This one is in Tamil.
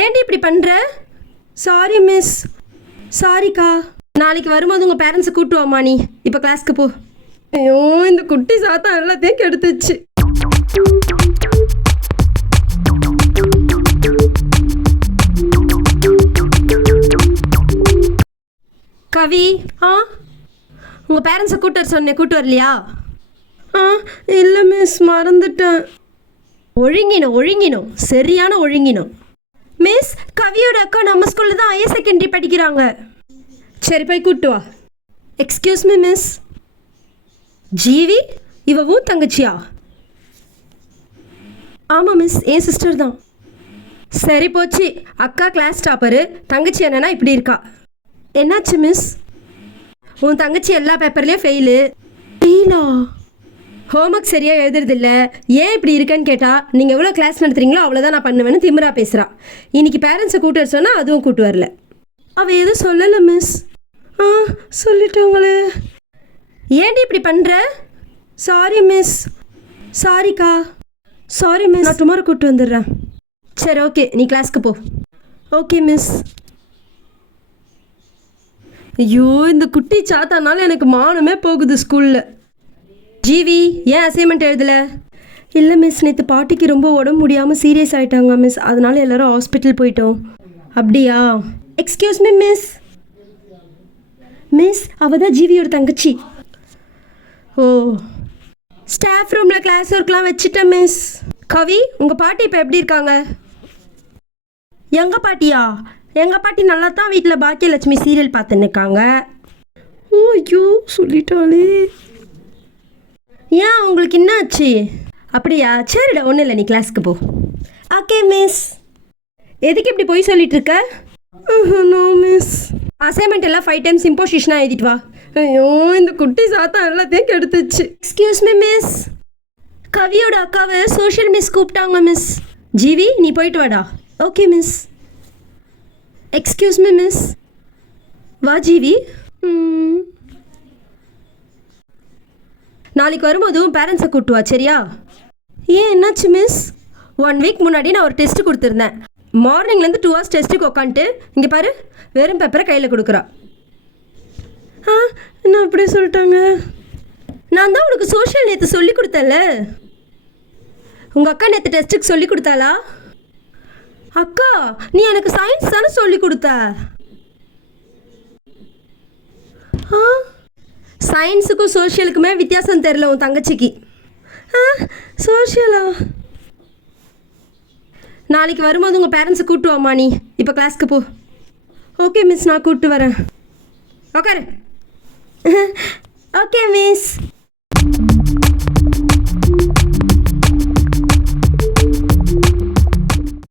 ஏன்டி இப்படி பண்ணுற? Sorry miss. சாரிக்கா. நாளைக்கு வரும்போது உங்கள் பேரண்ட்ஸை கூட்டு வாம்மா. நீ இப்போ கிளாஸ்க்கு போ. ஐயோ, இந்த குட்டி சாத்தா எல்லாத்தையும் கெடுத்துச்சு. கவி, உங்கள் பேரண்ட்ஸை கூட்டு வர சொன்னேன், கூட்டு வரலையா? இல்லை மிஸ், மறந்துட்டேன். ஒழுங்கினோம் சரியான ஒழுங்கினோம். மிஸ், கவியோட அக்கா நம்ம ஸ்கூலில் தான் ஹையர் செகண்டரி படிக்கிறாங்க. சரி, போய் கூட்டு வா. Excuse me miss. ஜீவி, இவவும் தங்கச்சியா? ஆமாம் மிஸ், என் சிஸ்டர் தான். சரி போச்சு, அக்கா கிளாஸ் டாப்பரு, தங்கச்சி என்னன்னா இப்படி இருக்கா. என்னாச்சு மிஸ்? உன் தங்கச்சி எல்லா பேப்பர்லேயும் ஃபெயிலா? ஹோம்ஒர்க் சரியாக எழுதுறதில்ல. ஏன் இப்படி இருக்கேன்னு கேட்டால், நீங்கள் எவ்வளோ கிளாஸ் நடத்துறீங்களோ அவ்வளோதான் நான் பண்ணுவேன்னு திமிரா பேசுகிறா. இன்னைக்கு பேரண்ட்ஸை கூட்டு வர சொன்னால் அதுவும் கூட்டு வரல. அவள் எதுவும் சொல்லலை மிஸ். சொல்லிட்டாங்களே. ஏன்டி இப்படி பண்ணுற? Sorry miss. சாரிக்கா. சாரி மிஸ், நான் டுமாரோ கூப்பிட்டு வந்துடுறேன். சரி, ஓகே, நீ கிளாஸ்க்கு போ. Okay miss. ஐயோ, இந்த குட்டி சாத்தானால எனக்கு மானமே போகுது ஸ்கூலில். ஜீவி, ஏன் அசைன்மெண்ட் எழுதலை? இல்லை மிஸ், நேற்று பாட்டிக்கு ரொம்ப உடம்பு முடியாமல் சீரியஸ் ஆகிட்டாங்க மிஸ், அதனால எல்லோரும் ஹாஸ்பிட்டல் போயிட்டோம். அப்படியா? Excuse me miss. மிஸ், அவள் தான் ஜீவியோட தங்கச்சி. ஓ, ஸ்டாஃப் ரூமில் கிளாஸ் ஒர்க்லாம் வச்சுட்டேன் மிஸ். கவி, உங்கள் பாட்டி இப்போ எப்படி இருக்காங்க? எங்கள் பாட்டியா? எங்கள் பாட்டி நல்லா தான் வீட்டில் பாக்கியலட்சுமி சீரியல் பார்த்துன்னு இருக்காங்க. ஓ ஐயோ, சொல்லிட்டாளே. ஏன், உங்களுக்கு என்ன ஆச்சு? அப்படியா? சரிடா, ஒன்றும் இல்லை, நீ கிளாஸ்க்கு போ. Okay miss. எதுக்கு இப்படி போய் சொல்லிட்டு இருக்க? No miss. அசைன்மெண்ட் எல்லாம் 5 டைம்ஸ் இம்போசிஷனாக எழுதிட்டு வா. ஐயோ, இந்த குட்டி சாத்தா எல்லாத்தையும் கெடுத்துச்சு. Excuse me miss. கவியோட அக்காவை சோஷியல் மிஸ் கூப்பிட்டாங்க மிஸ். ஜீவி, நீ போயிட்டு வாடா. Okay miss. Excuse me miss. வா ஜீவி. நாளைக்கு வரும்போது பேரண்ட்ஸை கூப்பிட்டு வா, சரியா? ஏன், என்னாச்சு மிஸ்? 1 வீக் முன்னாடி நான் ஒரு டெஸ்ட்டு கொடுத்துருந்தேன். மார்னிங்லேருந்து 2 hours டெஸ்ட்டுக்கு உட்காந்துட்டு இங்கே பாரு, வெறும் பேப்பரை கையில் கொடுக்குறா. என்ன அப்படியே சொல்லிட்டாங்க? நான் தான் உனக்கு சோஷியல் நேற்று சொல்லி கொடுத்தேன்ல. உங்கள் அக்கா நேற்று டெஸ்ட்டுக்கு சொல்லி கொடுத்தாளா? அக்கா, நீ எனக்கு சயின்ஸ் தானே சொல்லி கொடுத்த. சயின்ஸுக்கும் சோஷியலுக்குமே வித்தியாசம் தெரில உன் தங்கச்சிக்கு. சோஷியலா? நாளைக்கு வரும்போது உங்கள் பேரண்ட்ஸை கூப்பிட்டு வாம்மா. நீ இப்போ கிளாஸ்க்கு போ. ஓகே மிஸ், நான் கூப்பிட்டு வரேன். உக்காரு. Okay miss.